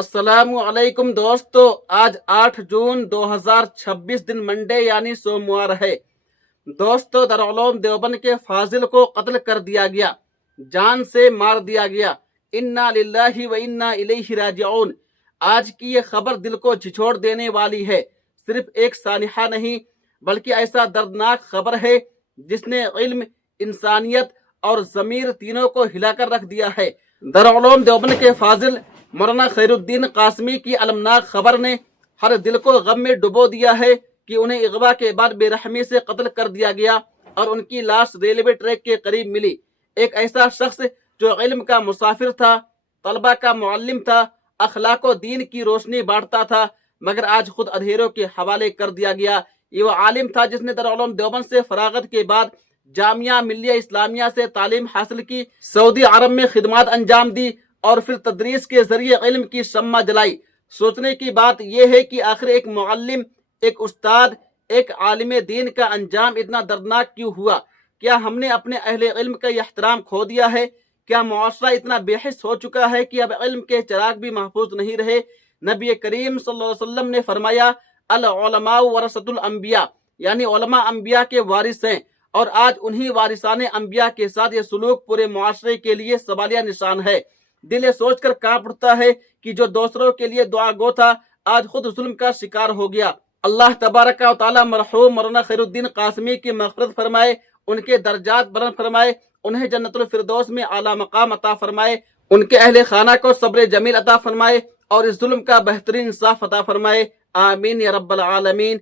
السلام علیکم دوستو، آج 8 جون 2026 دن منڈے یعنی سوموار ہے۔ دوستو، دارالعلوم دیوبند کے فاضل کو قتل کر دیا گیا، جان سے مار دیا گیا۔ انا للہ و انا الیہ راجعون۔ آج کی یہ خبر دل کو جھنجھوڑ دینے والی ہے۔ صرف ایک سانحہ نہیں بلکہ ایسا دردناک خبر ہے جس نے علم، انسانیت اور ضمیر تینوں کو ہلا کر رکھ دیا ہے۔ دارالعلوم دیوبند کے فاضل مولانا خیر الدین قاسمی کی المناک خبر نے ہر دل کو غم میں ڈبو دیا ہے کہ انہیں اغوا کے بعد بے رحمی سے قتل کر دیا گیا اور ان کی لاش ریلوے ٹریک کے قریب ملی۔ ایک ایسا شخص جو علم کا مسافر تھا، طلبہ کا معلم تھا، اخلاق و دین کی روشنی بانٹتا تھا، مگر آج خود اندھیروں کے حوالے کر دیا گیا۔ یہ وہ عالم تھا جس نے دارالعلوم دیوبند سے فراغت کے بعد جامعہ ملیہ اسلامیہ سے تعلیم حاصل کی، سعودی عرب میں خدمات انجام دی اور پھر تدریس کے ذریعے علم کی شمع جلائی۔ سوچنے کی بات یہ ہے کہ آخر ایک معلم، ایک استاد، ایک عالم دین کا انجام اتنا دردناک کیوں ہوا؟ کیا ہم نے اپنے اہل علم کا یہ احترام کھو دیا ہے؟ کیا معاشرہ اتنا بے حس ہو چکا ہے کہ اب علم کے چراغ بھی محفوظ نہیں رہے؟ نبی کریم صلی اللہ علیہ وسلم نے فرمایا، العلماء ورثۃ الانبیاء، یعنی علماء انبیاء کے وارث ہیں، اور آج انہی وارثان انبیاء کے ساتھ یہ سلوک پورے معاشرے کے لیے سوالیہ نشان ہے۔ دل یہ سوچ کر کانپ اٹھتا ہے کہ جو دوسروں کے لیے دعا گو تھا آج خود ظلم کا شکار ہو گیا۔ اللہ تبارک و تعالی مرحوم مولانا خیر الدین قاسمی کی مغفرت فرمائے، ان کے درجات بلند فرمائے، انہیں جنت الفردوس میں اعلیٰ مقام عطا فرمائے، ان کے اہل خانہ کو صبر جمیل عطا فرمائے اور اس ظلم کا بہترین انصاف عطا فرمائے۔ آمین یا رب العالمین۔